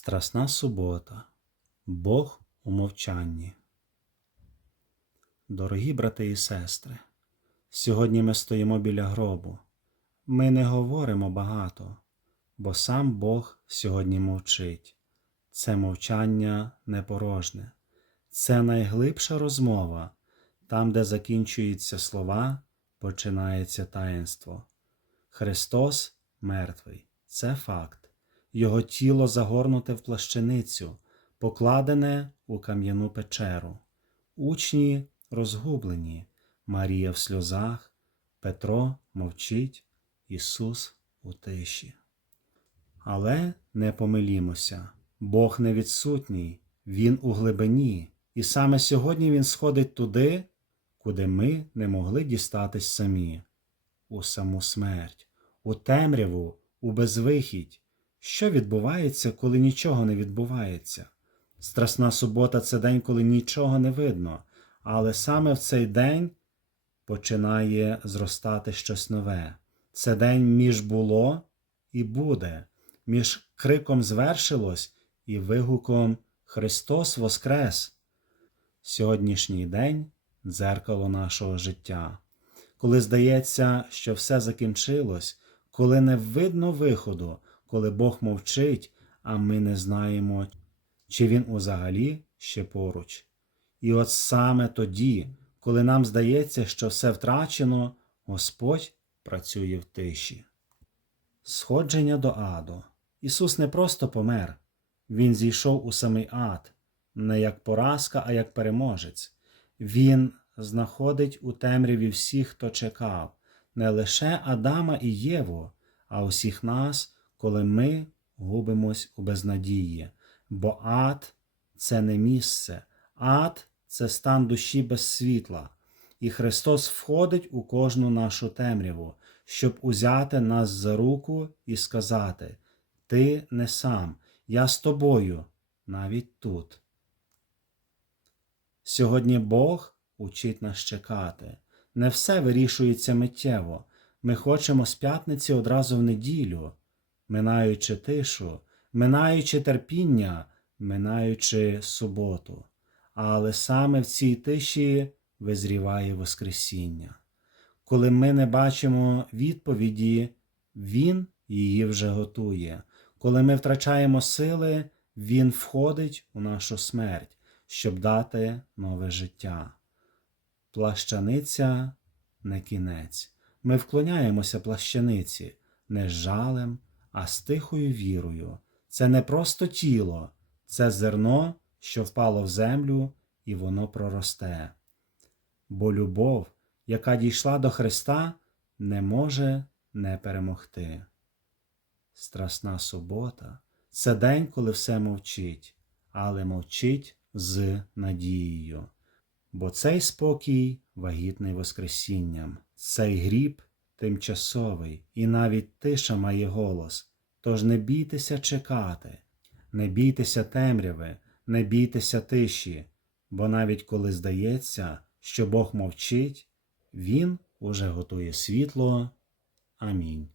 Страсна субота. Бог у мовчанні. Дорогі брати і сестри, сьогодні ми стоїмо біля гробу. Ми не говоримо багато, бо сам Бог сьогодні мовчить. Це мовчання не порожне, це найглибша розмова. Там, де закінчуються слова, починається таїнство. Христос мертвий це факт. Його тіло загорнуте в плащаницю, покладене у кам'яну печеру. Учні розгублені, Марія в сльозах, Петро мовчить, Ісус у тиші. Але не помилімося, Бог не відсутній, Він у глибині, і саме сьогодні Він сходить туди, куди ми не могли дістатись самі, у саму смерть, у темряву, у безвихідь. Що відбувається, коли нічого не відбувається? Страсна субота це день, коли нічого не видно, але саме в цей день починає зростати щось нове. Це день між було і буде, між криком звершилось і вигуком Христос Воскрес. Сьогоднішній день дзеркало нашого життя. Коли здається, що все закінчилось, коли не видно виходу, коли Бог мовчить, а ми не знаємо, чи Він узагалі ще поруч. І от саме тоді, коли нам здається, що все втрачено, Господь працює в тиші. Сходження до аду. Ісус не просто помер, Він зійшов у самий ад, не як поразка, а як переможець. Він знаходить у темряві всіх, хто чекав, не лише Адама і Єву, а усіх нас, коли ми губимось у безнадії. Бо ад це не місце, ад це стан душі без світла. І Христос входить у кожну нашу темряву, щоб узяти нас за руку і сказати: Ти не сам, я з тобою, навіть тут. Сьогодні Бог учить нас чекати. Не все вирішується миттєво. Ми хочемо з п'ятниці одразу в неділю, минаючи тишу, минаючи терпіння, минаючи суботу. Але саме в цій тиші визріває Воскресіння. Коли ми не бачимо відповіді, Він її вже готує. Коли ми втрачаємо сили, Він входить у нашу смерть, щоб дати нове життя. Плащаниця не кінець. Ми вклоняємося плащаниці не з жалем, а з тихою вірою. Це не просто тіло, це зерно, що впало в землю, і воно проросте. Бо любов, яка дійшла до Христа, не може не перемогти. Страсна субота це день, коли все мовчить, але мовчить з надією. Бо цей спокій вагітний Воскресінням, цей гріб тимчасовий, і навіть тиша має голос. Тож не бійтеся чекати, не бійтеся темряви, не бійтеся тиші, бо навіть коли здається, що Бог мовчить, Він уже готує світло. Амінь.